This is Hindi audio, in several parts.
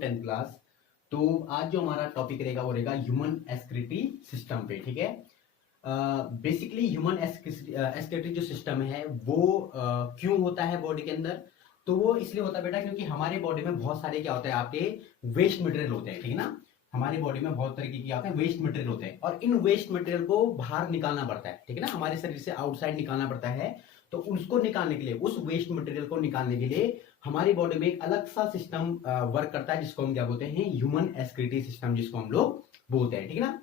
10th class. तो आज जो हमारा टॉपिक रहेगा वो रहेगा ह्यूमन एक्सक्रीटरी सिस्टम पे। ठीक है, बेसिकली ह्यूमन एक्सक्रीटरी जो सिस्टम है वो क्यों होता है बॉडी के अंदर। तो वो इसलिए होता है बेटा क्योंकि हमारे बॉडी में बहुत सारे क्या होते हैं आपके वेस्ट मटेरियल होते हैं। ठीक है ना, हमारी बॉडी में बहुत तरीके के आते हैं वेस्ट मटेरियल होते हैं और इन वेस्ट मटेरियल को बाहर निकालना पड़ता है। ठीक है ना, हमारे शरीर से आउटसाइड निकालना पड़ता है। तो उसको निकालने के लिए, उस वेस्ट मटेरियल को निकालने के लिए हमारी बॉडी में एक अलग सा सिस्टम वर्क करता है जिसको हम क्या बोलते हैं, ह्यूमन एक्सक्रीटरी सिस्टम, जिसको हम लोग बोलते हैं। ठीक है ना,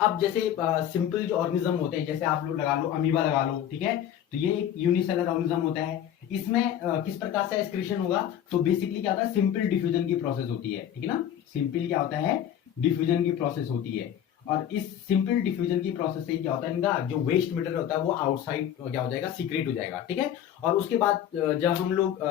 अब जैसे सिंपल जो ऑर्गेनिज्म होते हैं, जैसे आप लोग लगा लो अमीबा लगा लो, ठीक है, तो ये एक यूनिसेलर ऑर्गेनिज्म होता है। इसमें किस प्रकार से एक्सक्रीशन होगा, तो बेसिकली क्या होता है, सिंपल डिफ्यूजन की प्रोसेस होती है। ठीक है ना, सिंपल क्या होता है, डिफ्यूजन की प्रोसेस होती है। और इस सिंपल डिफ्यूजन की प्रोसेस से क्या होता है, इनका जो वेस्ट मटेरियल होता है वो आउटसाइड क्या हो जाएगा, सीक्रेट हो जाएगा। ठीक है, और उसके बाद जब हम लोग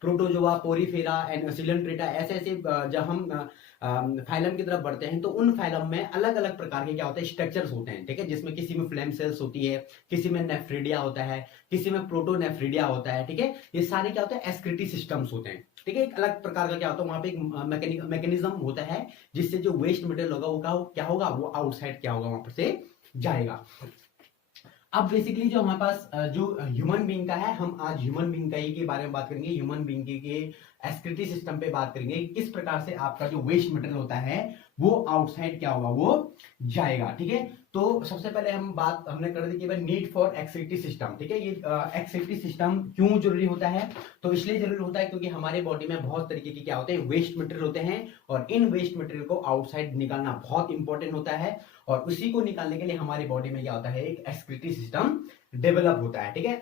प्रोटोजोआ, पोरीफेरा एंड सिलेंट्रेटा ऐसे ऐसे जब हम फाइलम की तरफ बढ़ते हैं तो उन फाइलम में अलग अलग प्रकार के क्या होते हैं, स्ट्रक्चर्स होते हैं। ठीक है, जिसमें किसी में फ्लेम सेल्स होती है, किसी में नेफ्रिडिया होता है, किसी में प्रोटोनेफ्रिडिया होता है। ठीक है, ये सारे क्या होते हैं, एक्सक्रीटरी सिस्टम्स होते हैं। ठीक है, एक अलग प्रकार का क्या होता है, वहां पे एक मैकेनिज्म होता है जिससे जो वेस्ट मटेरियल होगा वो क्या होगा, वो आउटसाइड क्या होगा, वहां पर से जाएगा। अब बेसिकली जो हमारे पास जो ह्यूमन बीइंग का है, हम आज ह्यूमन बीइंग का ही के बारे में बात करेंगे, ह्यूमन बीइंग के एक्सक्रीटरी सिस्टम पे बात करेंगे, किस प्रकार से आपका जो वेस्ट मटेरियल होता है वो आउटसाइड क्या होगा, वो जाएगा। ठीक है, तो सबसे पहले हमने कर दी कि भाई नीड फॉर एक्सक्रीटरी सिस्टम। ठीक है, ये एक्सक्रीटरी सिस्टम क्यों जरूरी होता है, तो इसलिए जरूरी होता है क्योंकि हमारे बॉडी में बहुत तरीके के क्या होते हैं, वेस्ट मटेरियल होते हैं और इन वेस्ट मटेरियल को आउटसाइड निकालना बहुत इंपॉर्टेंट होता है। और उसी को निकालने के लिए हमारी बॉडी में क्या होता है, एक एक्सक्रीटरी सिस्टम डेवलप होता है। ठीक है,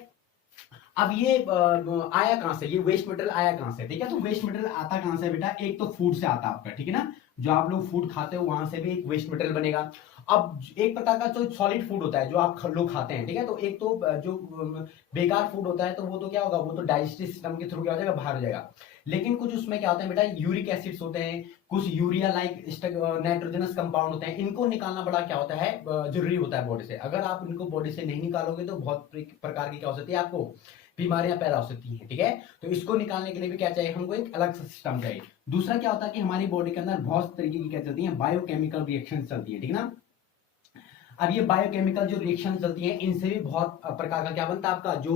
अब ये आया कहां से, ये वेस्ट मटेरियल आया कहां से। ठीक है, तो वेस्ट मटेरियल आता कहां से बेटा, एक तो फूड से आता है आपका। ठीक है ना, जो आप लोग फूड खाते हो वहां से भी एक वेस्ट मटेरियल बनेगा। अब एक प्रकार का जो सॉलिड फूड होता है जो आप लोग खाते हैं, ठीक है, तो एक तो जो बेकार फूड होता है तो वो तो क्या होगा, वो तो डाइजेस्टिव सिस्टम के थ्रू क्या हो जाएगा, बाहर हो जाएगा। लेकिन कुछ उसमें क्या होता है बेटा, यूरिक एसिड्स होते हैं, कुछ यूरिया लाइक नाइट्रोजनस कंपाउंड होते हैं, इनको निकालना बड़ा क्या होता है, जरूरी होता है बॉडी से। अगर आप इनको बॉडी से नहीं निकालोगे तो बहुत प्रकार की क्या हो सकती है, आपको बीमारियां पैदा हो सकती हैं। ठीक है, तो इसको निकालने के लिए भी क्या चाहिए, हमको एक अलग सा सिस्टम चाहिए। दूसरा क्या होता है कि हमारी बॉडी के अंदर बहुत तरीके की क्या चलती है, बायोकेमिकल रिएक्शन चलती है। ठीक है ना, अब ये बायोकेमिकल जो रिएक्शन चलती है इनसे भी बहुत प्रकार का क्या बनता है, आपका जो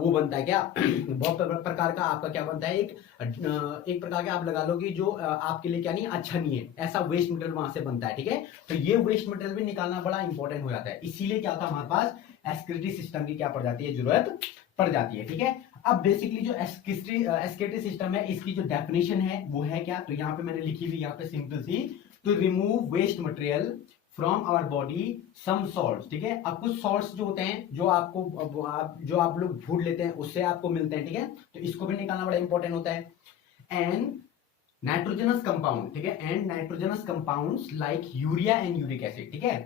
वो बनता है क्या बहुत प्रकार का आपका क्या बनता है, एक प्रकार का आप लगा लो कि जो आपके लिए क्या नहीं अच्छा नहीं है, ऐसा वेस्ट मटेरियल वहां से बनता है। ठीक है, तो ये वेस्ट मटेरियल भी निकालना बड़ा इंपॉर्टेंट हो जाता है। इसीलिए क्या होता है, हमारे पास एक्सक्रीटरी सिस्टम की क्या पड़ जाती है, जरूरत पड़ जाती है। ठीक है, अब बेसिकली जो एक्सक्रीटरी सिस्टम है इसकी जो डेफिनेशन है वो है क्या, तो यहाँ पे मैंने लिखी हुई यहाँ पे सिंपल सी, to remove waste material from our body some salts. ठीक है, अब कुछ सॉल्ट्स जो होते हैं जो आप लोग फूड लेते हैं उससे आपको मिलते हैं। ठीक है, तो इसको भी निकालना बड़ा इंपॉर्टेंट होता है। एंड नाइट्रोजनस कंपाउंड, ठीक है, and nitrogenous compounds like urea and uric acid. ठीक है,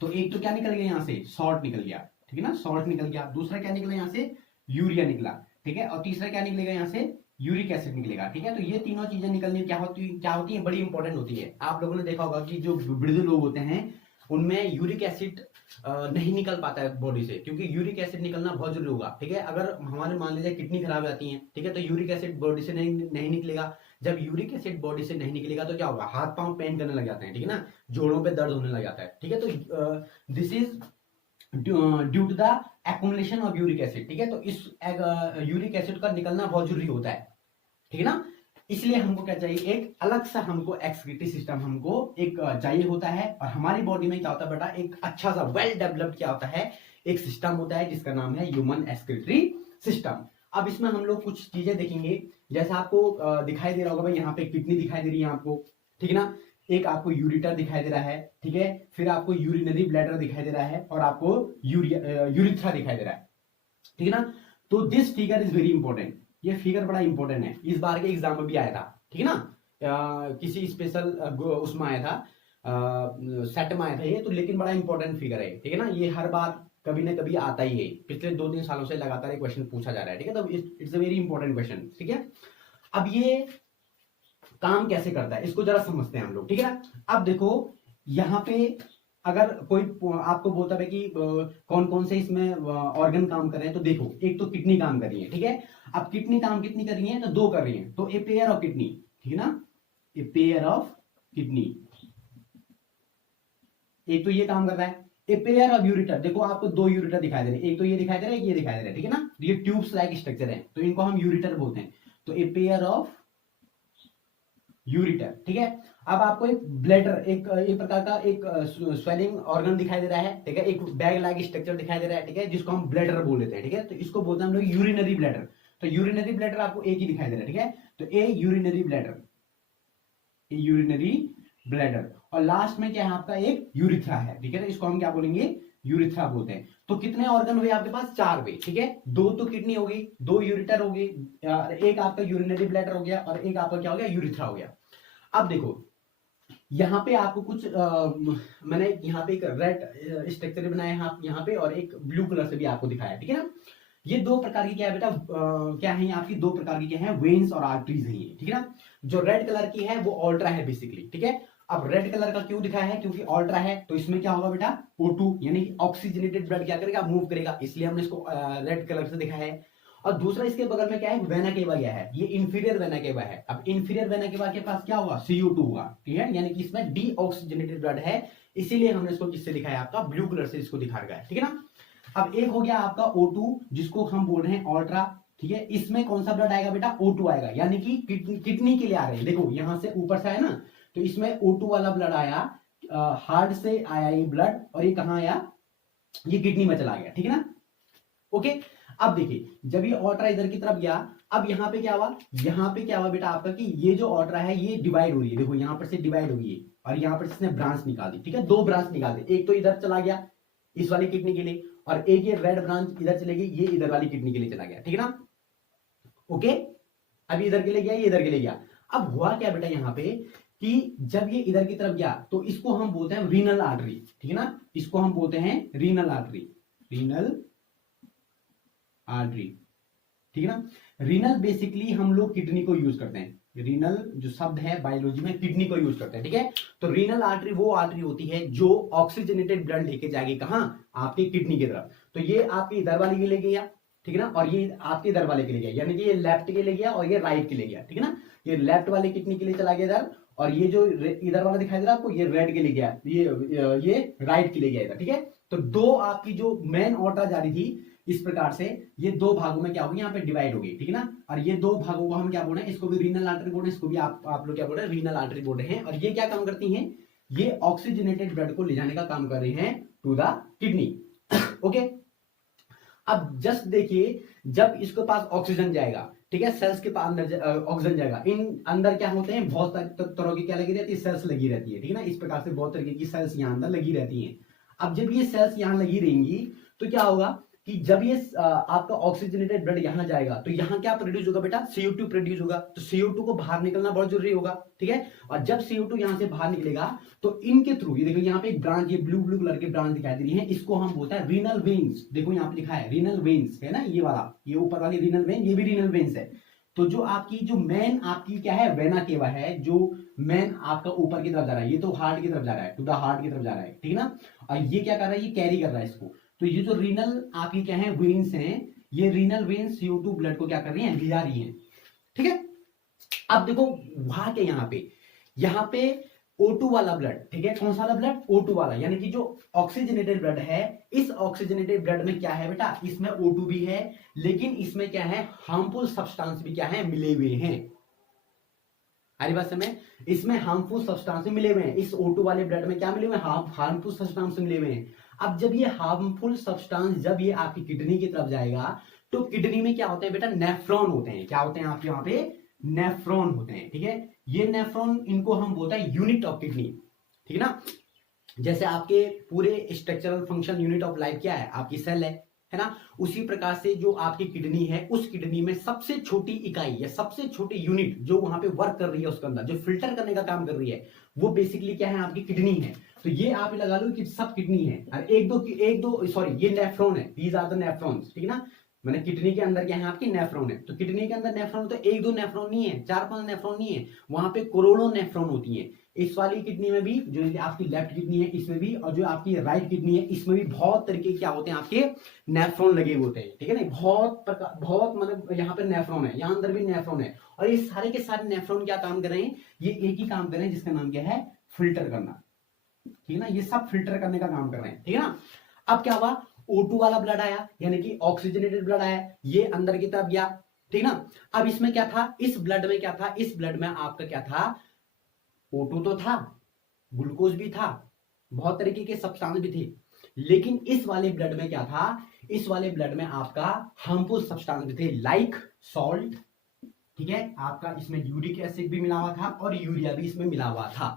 तो एक तो क्या निकल गया यहाँ से, सॉल्ट निकल गया। ठीक है ना, सॉल्ट निकल गया। दूसरा क्या निकला यहाँ से, यूरिया निकला। ठीक है, और तीसरा क्या निकलेगा यहाँ से, यूरिक एसिड निकलेगा। ठीक है, तो ये तीनों चीजें निकलनी क्या होती है, बड़ी इंपॉर्टेंट होती है। आप लोगों ने देखा होगा कि जो वृद्ध लोग होते हैं उनमें यूरिक एसिड नहीं निकल पाता है बॉडी से, क्योंकि यूरिक एसिड निकलना बहुत जरूरी होगा। ठीक है, अगर हमारे मान लीजिए किडनी खराब हो जाती है, ठीक है, तो यूरिक एसिड बॉडी से नहीं निकलेगा। जब यूरिक एसिड बॉडी से नहीं निकलेगा तो क्या होगा, हाथ पांव पेन करने लग जाते हैं। ठीक है ना, जोड़ों पे दर्द होने लग जाता है। ठीक है, तो this is due to the accumulation of uric acid. ठीक है, तो इस यूरिक एसिड का निकलना बहुत जरूरी होता है। ठीक है ना, इसलिए हमको क्या चाहिए, एक अलग सा हमको एक्सक्रीटरी सिस्टम हमको एक चाहिए होता है। और हमारी बॉडी में क्या होता है बेटा, एक अच्छा सा वेल डेवलप्ड क्या होता है, एक सिस्टम होता है जिसका नाम है ह्यूमन एक्सक्रीटरी सिस्टम। अब इसमें हम लोग कुछ चीजें देखेंगे, जैसा आपको दिखाई दे रहा होगा भाई, यहाँ पे किडनी दिखाई दे रही है आपको। ठीक है ना, एक आपको यूरिटर दिखाई दे रहा है। ठीक है, फिर आपको यूरिनरी ब्लैडर दिखाई दे रहा है और आपको यूरिथ्रा दिखाई दे रहा है। ठीक है ना, तो this figure is very important, ये फिगर बड़ा इंपॉर्टेंट है, इस बार के एग्जाम में भी आया था। ठीक है ना, किसी स्पेशल उसमें आया था, सेट में आया था ये तो, लेकिन बड़ा इंपॉर्टेंट फिगर है। ठीक है ना, ये हर बार कभी ना कभी आता ही है, पिछले 2-3 सालों से लगातार ये क्वेश्चन पूछा जा रहा है। ठीक है, तो it's a very important question. ठीक है, अब ये काम कैसे करता है इसको जरा समझते हैं हम लोग। ठीक है ना, अब देखो यहाँ पे अगर कोई आपको बोलता है कि कौन कौन से इसमें ऑर्गन काम कर रहे हैं, तो देखो एक तो किडनी काम कर रही है। ठीक है, अब किडनी काम कितनी कर रही है, तो 2 कर रही है, तो ए पेयर ऑफ किडनी, ठीक है ना, ए पेयर ऑफ किडनी। एक तो ये काम कर रहा है। ए पेयर ऑफ यूरिटर, देखो आपको दो यूरिटर दिखाई दे रहे हैं, एक तो ये दिखाई दे रहा है, एक ये दिखाई दे रहा है, ठीक है ना, ये ट्यूब्स लाइक स्ट्रक्चर है, तो इनको हम यूरिटर बोलते हैं। तो ए पेयर ऑफ यूरिटर, ठीक है। अब आपको एक ब्लैडर, एक प्रकार का एक स्वेलिंग ऑर्गन दिखाई दे रहा है, ठीक है, एक बैग लाइक स्ट्रक्चर दिखाई दे रहा है, ठीक है, जिसको हम ब्लैडर बोल देते हैं, ठीक है। तो इसको बोलते हैं हम लोग यूरिनरी ब्लैडर। तो यूरिनरी ब्लैडर आपको एक ही दिखाई दे रहा है, ठीक है। तो ए यूरिनरी ब्लैडर, ए यूरिनरी ब्लैडर, और लास्ट में क्या है आपका एक यूरिथ्रा है, ठीक है। तो इसको हम क्या बोलेंगे, यूरिथ्रा बोलते हैं। तो कितने ऑर्गन हुए आपके पास, चार हुए, ठीक है। दो तो किडनी हो गई, दो यूरिटर हो गई, एक आपका यूरिनरी ब्लैडर हो गया, और एक आपका क्या हो गया, यूरिथ्रा हो गया। अब देखो यहाँ पे आपको कुछ मैंने यहाँ पे एक रेड स्ट्रक्चर बनाया है यहाँ पे, और एक ब्लू कलर से भी आपको दिखाया, ठीक है ना। ये दो प्रकार की क्या है बेटा, क्या है आपकी दो प्रकार की क्या है, वेन्स और आर्टरीज है ये, ठीक है ना। जो रेड कलर की है वो ऑल्ट्रा है बेसिकली, ठीक है। अब रेड कलर का क्यों दिखाया है, क्योंकि ऑल्ट्रा है, तो इसमें क्या होगा बेटा, O2 यानी ऑक्सीजनेटेड ब्लड क्या करेगा, मूव करेगा, इसलिए हमने इसको रेड कलर से दिखाया है। और दूसरा इसके बगल में क्या है, वेना केवा गया है, ये इंफीरियर वेना केवा है। अब इंफीरियर वेना केवा के पास क्या होगा, CO2 होगा, ठीक है, यानी कि इसमें डीऑक्सीजनेटेड ब्लड है, इसीलिए हमने इसको किससे दिखाया, आपका ब्लू कलर से इसको दिखा रखा है, ठीक है ना। अब एक हो गया आपका O2 जिसको हम बोल रहे हैं ऑल्ट्रा, ठीक है। इसमें कौन सा ब्लड आएगा बेटा, O2 आएगा, यानी कि किडनी के लिए आ रहे हैं, देखो यहां से ऊपर से आया ना, तो इसमें O2 वाला ब्लड आया, हार्ट से आया ये ब्लड, और ये कहां आया, ये किडनी में चला गया, ठीक है ना, ओके। अब देखिए जब ये ऑल्ट्रा इधर की तरफ गया, अब यहाँ पे क्या हुआ, यहाँ पे क्या हुआ बेटा आपका, कि ये जो ऑल्ट्रा है ये डिवाइड हो रही है, देखो यहाँ पर से डिवाइड हो गई है, और यहाँ पर इसने ब्रांच निकाल दी, ठीक है, दो ब्रांच निकाल दी, एक तो इधर चला गया इस वाली किडनी के लिए, और एक ये रेड ब्रांच इधर चलेगी, ये इधर वाली किडनी के लिए चला गया, ठीक है ना, ओके। अभी इधर के लिए गया, ये इधर के लिए गया। अब हुआ क्या बेटा यहाँ पे, कि जब ये इधर की तरफ गया तो इसको हम बोलते हैं रीनल आर्टरी, ठीक है ना, इसको हम बोलते हैं रीनल आर्टरी, रीनल आर्टरी, ठीक है ना। रीनल बेसिकली हम लोग किडनी को यूज करते हैं, रीनल जो शब्द है बायोलॉजी में किडनी को यूज करते हैं, ठीक है। तो रीनल आर्टरी वो आर्टरी होती है जो ऑक्सीजनेटेड ब्लड लेके जाएगी कहां, आपकी किडनी की तरफ। तो ये आपकी इधर वाले के लिए गया, ठीक है ना, और ये आपके इधर वाले के लिए गया, यानी कि ये लेफ्ट के लिए गया और ये राइट के लिए गया, ठीक है ना। ये लेफ्ट वाले किडनी के लिए चला गया इधर, और ये जो इधर वाला दिखाई दे रहा है आपको, ये रेड के लिए गया, ये राइट के लिए गया इधर, ठीक है। तो दो आपकी जो मेन ऑर्टर जा रही थी इस प्रकार से, ये दो भागों में क्या होगी, यहाँ पे डिवाइड होगी, ठीक है ना। और ये दो भागों को हम क्या बोल रहे हैं, इसको भी रीनल आर्टरी बोल रहे हैं, इसको भी आप लोग क्या बोल रहे हैं, रीनल आर्टरी बोल रहे हैं। और ये क्या काम करती हैं, ये ऑक्सीजनेटेड ब्लड को ले जाने का काम कर रही हैं टू द किडनी, ओके। अब जस्ट देखिए जब इसके पास ऑक्सीजन जाएगा, ठीक है, सेल्स के पास अंदर ऑक्सीजन जाएगा, इन अंदर क्या होते हैं, बहुत तरह की क्या लगी रहती है, सेल्स लगी रहती है, ठीक है ना। इस प्रकार से बहुत तरीके की सेल्स यहाँ अंदर लगी रहती हैं। अब जब ये सेल्स यहाँ लगी रहेंगी तो क्या होगा कि जब ये आपका ऑक्सीजनेटेड ब्लड यहाँ जाएगा तो यहाँ क्या प्रोड्यूस होगा बेटा, CO2 प्रोड्यूस होगा। तो CO2 को बाहर निकलना बहुत जरूरी होगा, ठीक है। और जब CO2 यहाँ से बाहर निकलेगा तो इनके थ्रू, ये देखो यहाँ पे एक ब्रांच, ये ब्लू ब्लू कलर की ब्रांच दिखाई दे रही है, इसको हम बोलते हैं रीनल वेन्स। देखो यहाँ पे लिखा है रीनल वेन्स, है ना, ये वाला, ये ऊपर वाली रीनल वेन, ये भी रीनल वेन्स है। तो जो आपकी जो मेन आपकी क्या है, वेना केवा है, जो मेन आपका ऊपर की तरफ जा रहा है, ये तो हार्ट की तरफ जा रहा है, टू द हार्ट की तरफ जा रहा है, ठीक है ना। और ये क्या कर रहा है, ये कैरी कर रहा है इसको। तो ये जो रीनल आपकी क्या है, वेन्स हैं, ये रीनल वेन्स CO2 ब्लड को क्या कर रही हैं, ले जा रही हैं, ठीक है। अब देखो वहां के यहाँ पे O2 वाला ब्लड, ठीक है, कौन सा वाला ब्लड, O2 वाला, यानी कि जो ऑक्सीजनेटेड ब्लड है, इस ऑक्सीजनेटेड ब्लड में क्या है बेटा, इसमें O2 भी है, लेकिन इसमें क्या है, हार्मफुल सब्सटेंस भी क्या है, मिले हुए हैं। हरी बात समझ, इसमें हार्मफुल सब्सटेंस मिले हुए हैं, इस O2 वाले ब्लड में क्या मिले हुए हैं, हार्मफुल सब्सटेंस मिले हुए हैं। अब जब ये हार्मफुल सब्सटेंस जब ये आपकी किडनी की तरफ जाएगा तो किडनी में क्या होते हैं बेटा, नेफ्रॉन होते हैं। क्या होते हैं आपके यहाँ पे, नेफ्रॉन होते हैं, ठीक है। ये नेफ्रॉन, इनको हम बोलते हैं यूनिट ऑफ किडनी, ठीक है ना। जैसे आपके पूरे structural function unit of life क्या है, आपकी सेल है ना, उसी प्रकार से जो आपकी किडनी है, उस किडनी में सबसे छोटी इकाई या सबसे छोटी यूनिट जो वहां पे वर्क कर रही है, उसके अंदर जो फिल्टर करने का काम कर रही है, वो बेसिकली क्या है, आपकी किडनी है। तो ये आप लगा लो कि सब किडनी है, और एक दो सॉरी, ये नेफ्रॉन है, दीज आर द नेफ्रॉन्स, ठीक है ना। मैंने किडनी के अंदर क्या है आपकी नेफ्रॉन है, तो किडनी के अंदर नेफ्रॉन तो एक दो नेफ्रॉन नहीं है, चार पांच नेफ्रॉन नहीं है, वहां पे करोड़ों नेफ्रॉन होती है। इस वाली किडनी में भी, जो आपकी लेफ्ट किडनी है इसमें भी, और जो आपकी राइट किडनी है इसमें भी बहुत तरीके क्या होते हैं आपके नेफ्रॉन लगे होते हैं, ठीक है ना। बहुत प्रकार, बहुत मतलब यहाँ पे नेफ्रॉन है, यहाँ अंदर भी नेफ्रॉन है, और ये सारे के सारे नेफ्रॉन क्या काम कर रहे हैं, ये एक ही काम कर रहे हैं जिसका नाम क्या है, फिल्टर करना, ठीक है ना। ये सब फिल्टर करने का काम कर रहे हैं, ठीक है ना। अब क्या हुआ, O2 वाला ब्लड आया, यानी कि ऑक्सीजनेटेड ब्लड आया, ये अंदर की तरफ गया, ठीक ना। अब इसमें क्या था, इस ब्लड में क्या था, इस ब्लड में आपका क्या था, O2 तो था, ग्लूकोज भी था, बहुत तरीके के सब्सटेंस भी थे, लेकिन इस वाले ब्लड में क्या था, इस वाले ब्लड में आपका हार्मफुल सब्सटेंस भी थे, लाइक सॉल्ट, ठीक है, आपका इसमें यूरिक एसिड भी मिला हुआ था और यूरिया भी इसमें मिला हुआ था,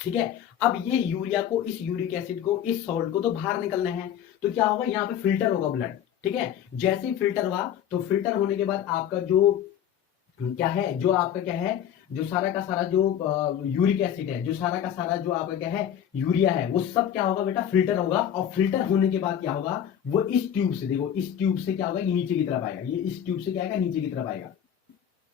ठीक है। अब ये यूरिया को, इस यूरिक एसिड को, इस सॉल्ट को तो बाहर निकलना है, तो क्या होगा, यहाँ पे फिल्टर होगा ब्लड, ठीक है। जैसे ही फिल्टर हुआ, तो फिल्टर होने के बाद आपका जो क्या है, जो आपका क्या है, जो सारा का सारा जो यूरिक एसिड है, जो सारा का सारा जो आपका क्या है यूरिया है, वो सब क्या होगा बेटा, फिल्टर होगा, और फिल्टर होने के बाद क्या होगा, वो इस ट्यूब से, देखो इस ट्यूब से क्या होगा, ये नीचे की तरफ आएगा, ये इस ट्यूब से क्या आएगा, नीचे की तरफ आएगा,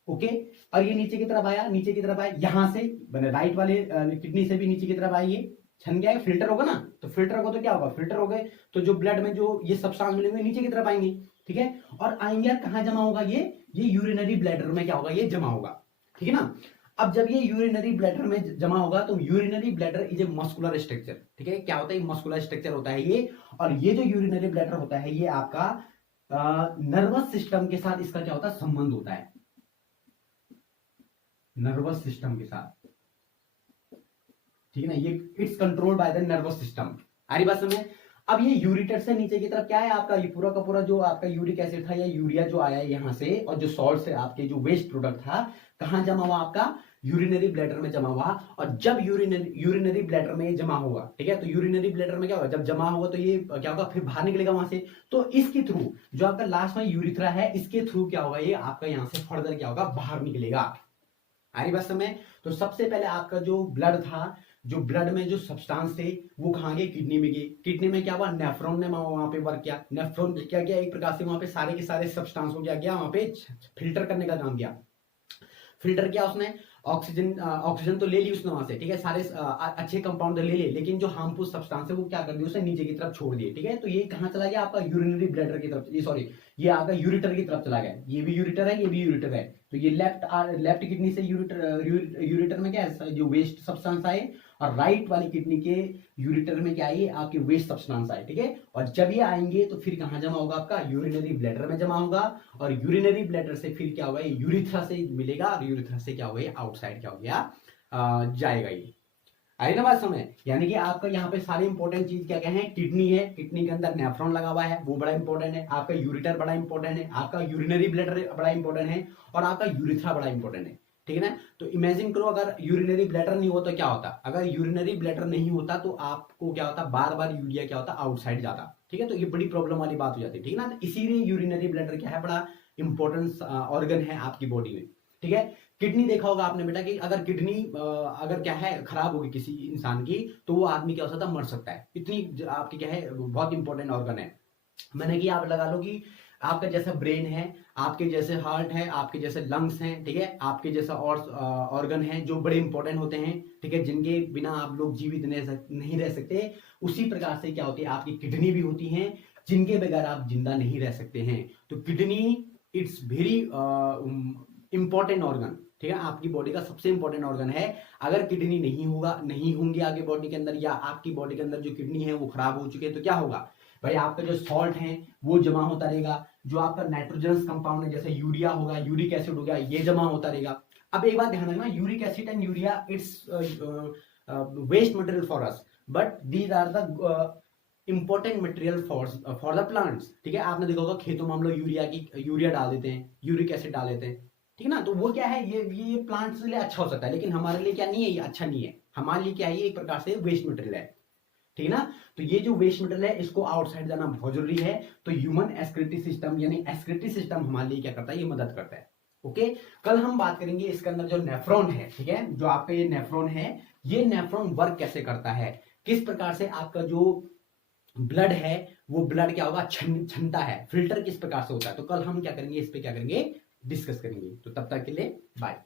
ओके। और ये नीचे की तरफ आया, नीचे की तरफ आया, यहां से मैंने राइट वाले किडनी से भी नीचे की तरफ आएगी, छन गया, फिल्टर होगा ना, तो फिल्टर होगा तो क्या होगा, फिल्टर हो गए तो जो ब्लड में जो ये सब्सटेंस मिलेंगे नीचे की तरफ आएंगे, ठीक है। और आएंगे यार कहां जमा होगा, ये यूरिनरी ब्लैडर में क्या होगा, ये जमा होगा, ठीक है ना। अब जब ये यूरिनरी ब्लैडर में जमा होगा, तो urinary bladder is a muscular structure, ठीक है, क्या होता है, मस्कुलर स्ट्रक्चर होता है ये, और ये जो यूरिनरी ब्लैडर होता है, ये आपका नर्वस सिस्टम के साथ इसका क्या होता है, संबंध होता है, नर्वस सिस्टम के साथ, ठीक है ना, ये it's controlled by the nervous system, आ रही बात समझ। अब ये यूरिटर से नीचे की तरफ क्या है आपका, ये पूरा का पूरा जो आपका यूरिक एसिड था या यूरिया जो आया है यहाँ से, और जो सॉल्ट से आपके जो वेस्ट प्रोडक्ट था, कहां जमा हुआ आपका, यूरिनरी ब्लैडर में जमा हुआ। और जब यूरिनरी ब्लैडर में जमा होगा, ठीक है, तो यूरिनरी ब्लैडर में क्या होगा, जब जमा होगा तो ये क्या होगा, फिर बाहर निकलेगा वहां से, तो इसके थ्रू जो आपका लास्ट में यूरिथ्रा है, इसके थ्रू क्या होगा, ये आपका यहाँ से फर्दर क्या होगा, बाहर निकलेगा, आ रही बात समझ। तो सबसे पहले आपका जो ब्लड था, जो ब्लड में जो सब्सटेंस थे, वो कहां गए, किडनी में गए, किडनी में क्या हुआ, नेफ्रॉन ने वहां पे वर्क किया, नेफ्रॉन क्या किया, एक प्रकार से वहां पे सारे के सारे सब्सटेंस को क्या किया, वहां पे फिल्टर करने का काम किया। फिल्टर किया उसने, ऑक्सीजन तो ले ली उसने वहां से, ठीक है, सारे अच्छे कंपाउंड ले लिए, लेकिन जो हार्मफुल सब्सटेंस है वो क्या कर दिया, उसने नीचे की तरफ छोड़ दिए, ठीक है। तो ये कहां चला गया आपका, यूरिनरी ब्लैडर की तरफ, ये सॉरी, ये आपका यूरिटर की तरफ चला गया, ये भी यूरिटर है, ये भी यूरिटर है, तो ये लेफ्ट किडनी से यूरिटर में क्या है, जो वेस्ट सब्सटेंस आए, और राइट वाली किडनी के यूरिटर में क्या आए, आपके वेस्ट सब्सटेंस आए, ठीक है। और जब ये आएंगे तो फिर कहां जमा होगा आपका, यूरिनरी ब्लैडर में जमा होगा, और यूरिनरी ब्लैडर से फिर क्या होगा, ये यूरिथ्रा से मिलेगा, और यूरिथ्रा से क्या होगा, ये आउटसाइड क्या हो गया, जाएगा ये, आई ना बात समझ। यानी कि आपका यहाँ पे सारी इंपॉर्टेंट चीज क्या क्या है, किडनी है, किडनी के अंदर नेफ्रॉन लगा हुआ है, वो बड़ा इंपॉर्टेंट है, आपका यूरिटर बड़ा इंपॉर्टेंट है, आपका यूरिनरी ब्लैडर बड़ा इंपॉर्टेंट है, और आपका यूरिथ्रा बड़ा इंपॉर्टेंट है, ठीक है ना। तो इमेजिन करो अगर यूरिनरी ब्लैडर नहीं होता तो क्या होता, अगर यूरिनरी ब्लैडर नहीं होता तो आपको क्या होता, बार बार यूरिया क्या होता, आउटसाइड जाता, ठीक है। तो ये बड़ी प्रॉब्लम वाली बात हो जाती है, ठीक है ना। तो इसीलिए यूरिनरी ब्लैडर क्या है, बड़ा इंपॉर्टेंट ऑर्गन है आपकी बॉडी में, ठीक है। किडनी देखा होगा आपने बेटा कि अगर किडनी अगर क्या है खराब होगी किसी इंसान की, तो वो आदमी क्या हो सकता है, मर सकता है, इतनी आपकी क्या है, बहुत इंपॉर्टेंट ऑर्गन है। मैंने कि आप लगा लो कि आपका जैसा ब्रेन है, आपके जैसे हार्ट है, आपके जैसे लंग्स हैं, ठीक है, आपके जैसा और ऑर्गन है जो बड़े इंपॉर्टेंट होते हैं, ठीक है, जिनके बिना आप लोग जीवित नहीं रह सकते, उसी प्रकार से क्या होती है, आपकी किडनी भी होती हैं, जिनके बगैर आप जिंदा नहीं रह सकते हैं। तो kidney it's very important organ, ठीक है, आपकी बॉडी का सबसे इंपॉर्टेंट ऑर्गन है। अगर किडनी नहीं होगा, नहीं होंगी आगे बॉडी के अंदर, या आपकी बॉडी के अंदर जो किडनी है वो खराब हो चुके हैं, तो क्या होगा भाई, आपका जो सॉल्ट है वो जमा होता रहेगा, जो आपका नाइट्रोजनस कंपाउंड है जैसे यूरिया होगा, यूरिक एसिड हो गया, ये जमा होता रहेगा। अब एक बात ध्यान रखना, uric acid and urea it's waste material for us, but these are the important material for the plants, ठीक है। आपने देखा होगा खेतों में हम लोग यूरिया डाल देते हैं, यूरिक एसिड डाल देते हैं, ठीक है ना। तो वो क्या है, ये प्लांट्स के लिए अच्छा हो सकता है, लेकिन हमारे लिए क्या नहीं है, ये अच्छा नहीं है, हमारे लिए क्या है, ये एक प्रकार से वेस्ट मटेरियल है, ठीक है ना। तो ये जो वेस्ट मटेरियल है इसको आउटसाइड जाना बहुत जरूरी है। तो ह्यूमन एक्सक्रीटरी सिस्टम यानी एक्सक्रीटरी सिस्टम हमारे लिए क्या करता है, ये मदद करता है, ओके। कल हम बात करेंगे इसके अंदर जो नेफ्रॉन है, ठीक है, जो आपका ये नेफ्रॉन है, ये नेफ्रॉन वर्क कैसे करता है, किस प्रकार से आपका जो ब्लड है वो ब्लड क्या होगा, क्षमता है, फिल्टर किस प्रकार से होता है, तो कल हम क्या करेंगे, इस पे क्या करेंगे, डिस्कस करेंगे। तो तब तक के लिए बाय।